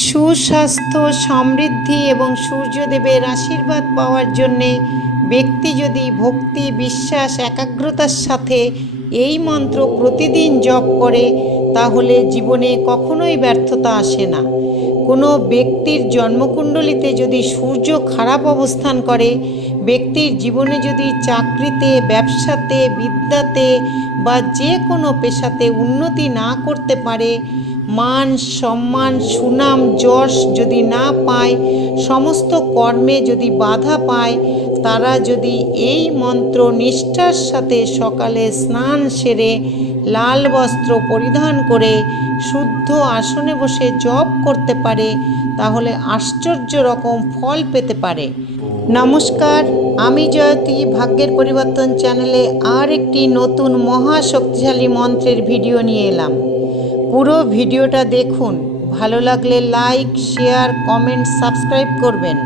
সুস্বাস্থ্য, সমৃদ্ধি এবং সূর্যদেবের আশীর্বাদ পাওয়ার জন্যে ব্যক্তি যদি ভক্তি, বিশ্বাস, একাগ্রতার সাথে এই মন্ত্র প্রতিদিন জপ করে, তাহলে জীবনে কখনোই ব্যর্থতা আসে না। কোনো ব্যক্তির জন্মকুণ্ডলিতে যদি সূর্য খারাপ অবস্থান করে, ব্যক্তির জীবনে যদি চাকরিতে, ব্যবসাতে, বিদ্যাতে বা যে কোনো পেশাতে উন্নতি না করতে পারে মান, সম্মান, সুনাম, যশ যদি না পায়, সমস্ত কর্মে যদি বাধা পায়, তারা যদি এই মন্ত্র নিষ্ঠার সাথে সকালে স্নান সেরে, লাল বস্ত্র পরিধান করে, শুদ্ধ আসনে বসে জপ করতে পারে, তাহলে আশ্চর্য রকম ফল পেতে পারে। নমস্কার, আমি জয়তী, ভাগ্যের পরিবর্তন চ্যানেলে আর একটি নতুন মহাশক্তিশালী মন্ত্রের ভিডিও নিয়ে এলাম। পুরো ভিডিওটা দেখুন। ভালো লাগলে লাইক, শেয়ার, কমেন্ট, সাবস্ক্রাইব করবেন।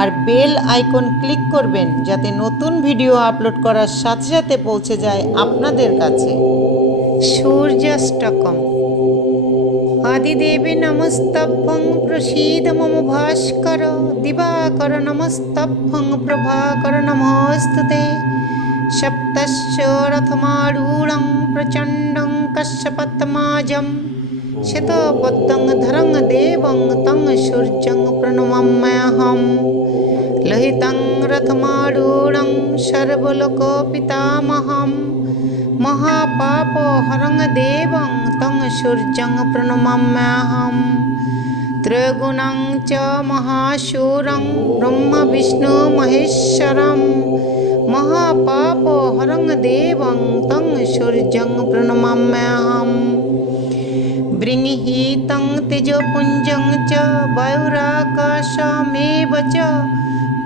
আর বেল আইকন ক্লিক করবেন যাতে নতুন ভিডিও আপলোড করার সাথে সাথে পৌঁছে যায় আপনাদের কাছে। সূর্যাষ্টকম। আদিদেবী নমস্তভ্যং প্রসীদ মম ভাস্কর দিবাকর নমস্তভ্যং প্রভাকর নমস্তুতে। সপ্তশ্চ রথমারূঢ়ং প্রচণ্ডং कश्यपत्माजं शतपत्तं धरं देवं तं सूर्यं प्रणमाम्यहम् लहितं रथमारूढं सर्वलोकपितामहं महापापोहरं देवं तं सूर्यं प्रणमाम्यहम् त्रयगुणं च महाशूरं ब्रह्मविष्णुमहेश्वरम् देवं तं सूर्यं प्रणमाम्यहम् बृंहीतं तेजपुञ्जं च वायुराकाशमेव च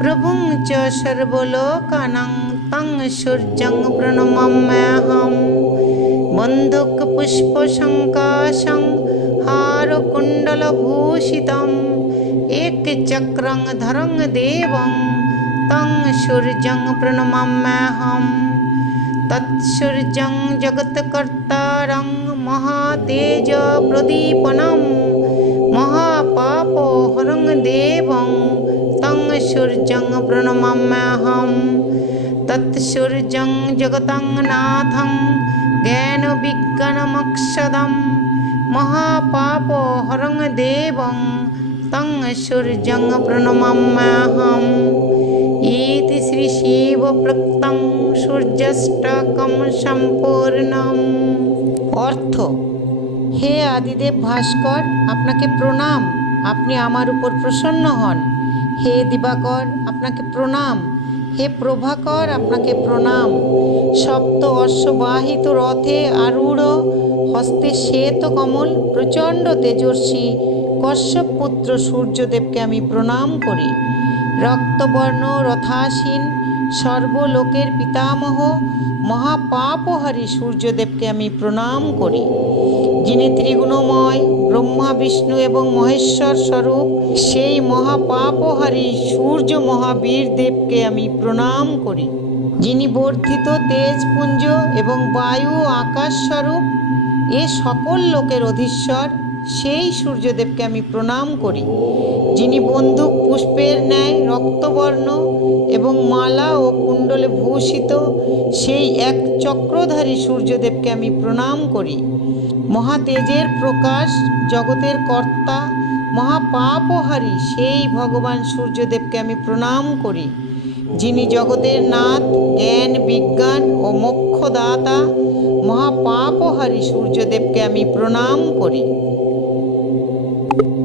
प्रभुं च सर्वलोकानां तं सूर्यं प्रणमाम्यहम् बन्धुकपुष्पशङ्काशं हारकुण्डलभूषितम् एकचक्रं धरं देवं तं सूर्यं प्रणमाम्यहम् তৎসূর্যং জগৎকর্তারং মহাতেজ প্রদীপনম মহাপাপ হরং দেবং তং সূর্যং প্রণমাম্যহম তৎসূর্যং জগতং নাথং জ্ঞান বিজ্ঞানমক্ষদম মহাপাপ হরং দেবং तं सूर्यं प्रणमाम्यहम् इति শ্রীশিবপ্রক্তং সূর্যাষ্টকম সম্পূর্ণম অর্থ হে আদিদেব ভাস্কর আপনাকে প্রণাম আপনি আমার উপর প্রসন্ন হন হে দিবাকর আপনাকে প্রণাম হে প্রভাকর আপনাকে প্রণাম সপ্ত অশ্ববাহিত রথে আরূঢ় হস্তে শ্বেত কমল প্রচণ্ড তেজস্বী কশ্যপ পুত্র সূর্যদেবকে আমি প্রণাম করি। রক্তবর্ণ, রথাসীন, সর্বলোকের পিতামহ, মহাপাপহারী সূর্যদেবকে আমি প্রণাম করি। যিনি ত্রিগুণময়, ব্রহ্মা, বিষ্ণু এবং মহেশ্বর স্বরূপ, সেই মহাপাপহারী সূর্য মহাবীর দেবকে আমি প্রণাম করি। যিনি বর্ধিত তেজপুঞ্জ এবং বায়ু আকাশ স্বরূপ, এ সকল লোকের অধীশ্বর সেই সূর্যদেবকে আমি প্রণাম করি, যিনি বন্দুক, পুষ্পের ন্যায়, রক্তবর্ণ এবং মালা ও কুণ্ডলে ভূষিত সেই এক চক্রধারী সূর্যদেবকে আমি প্রণাম করি। মহাতেজের প্রকাশ, জগতের কর্তা, মহাপাপহারী সেই ভগবান সূর্যদেবকে আমি প্রণাম করি, যিনি জগতের নাথ, জ্ঞান, বিজ্ঞান ও মোক্ষদাতা, মহাপাপহারী সূর্যদেবকে আমি প্রণাম করি। Thank you.